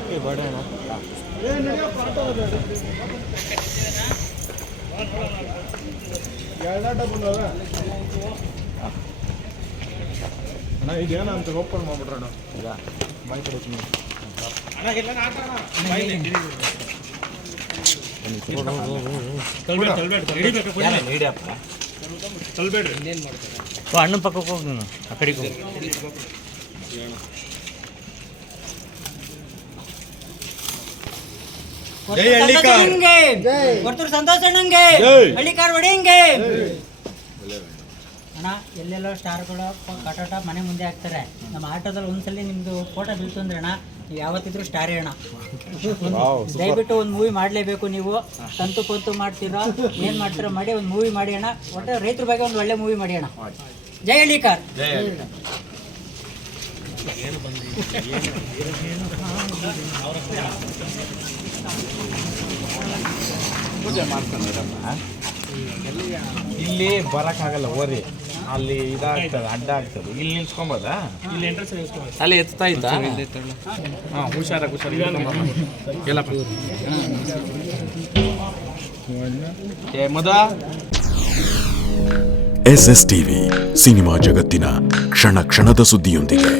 Happy birthday ಅಣ್ಣ. ಅಣ್ಣ ಇದೇನ ಅಂತ ಓಪನ್ ಮಾಡ್ಬಿಟ್ರಣ್ಣ. ಈಗ ಬಾಯ್ ಕಡೆ ಅಣ್ಣ ಪಕ್ಕಕ್ಕೆ ಹೋಗಿ ನೀನು ಆ ಕಡೆಗೆ ಹೋಗಿ. ಕೊಡ್ತೂರು ಸಂತೋಷ್ ಅಣ್ಣಂಗೆ ಹಳ್ಳಿಕಾರ್ ಹೊಡೆಯಂಗೆ ಅಣ್ಣ. ಎಲ್ಲೆಲ್ಲೋ ಸ್ಟಾರ್ಗಳು ಕಟೋಟ ಮನೆ ಮುಂದೆ ಹಾಕ್ತಾರೆ. ನಮ್ಮ ಆಟೋದಲ್ಲಿ ಒಂದ್ಸಲಿ ನಿಮ್ದು ಫೋಟೋ ಬೀಳ್ತು ಅಂದ್ರೆ ಅಣ್ಣ ನೀವು ಯಾವತ್ತಿದ್ರು ಸ್ಟಾರೇ ಅಣ್ಣ. ದಯವಿಟ್ಟು ಒಂದು ಮೂವಿ ಮಾಡಲೇಬೇಕು. ನೀವು ಕಂತು ಪಂತು ಮಾಡ್ತೀರೋ ಏನು ಮಾಡ್ತೀರೋ ಮಾಡಿ ಒಂದು ಮೂವಿ ಮಾಡಿ ಅಣ್ಣ. ಒಟ್ಟು ರೈತರ ಬಗ್ಗೆ ಒಂದು ಒಳ್ಳೆ ಮೂವಿ ಮಾಡಿ ಅಣ್ಣ. ಜೈ ಹಳ್ಳಿಕಾರ್. ಪೂಜೆ ಮಾಡ್ತಾನಮ್ಮ. ಇಲ್ಲಿ ಬರೋಕ್ಕಾಗಲ್ಲ ಓರಿ, ಅಲ್ಲಿ ಇದಾಗ್ತದೆ, ಅಡ್ಡ ಆಗ್ತದೆ. ಇಲ್ಲಿ ನಿಲ್ಸ್ಕೊಂಬೋದಾ? ಇಲ್ಲಿ ಅಲ್ಲಿ ಎತ್ತಾ ಇದ್ದ. ಹಾಂ, ಹುಷಾರಾಗಿ ಎಲ್ಲಪ್ಪ. ಮದ SS TV ಸಿನಿಮಾ ಜಗತ್ತಿನ ಕ್ಷಣ ಕ್ಷಣದ ಸುದ್ದಿಯೊಂದಿಗೆ.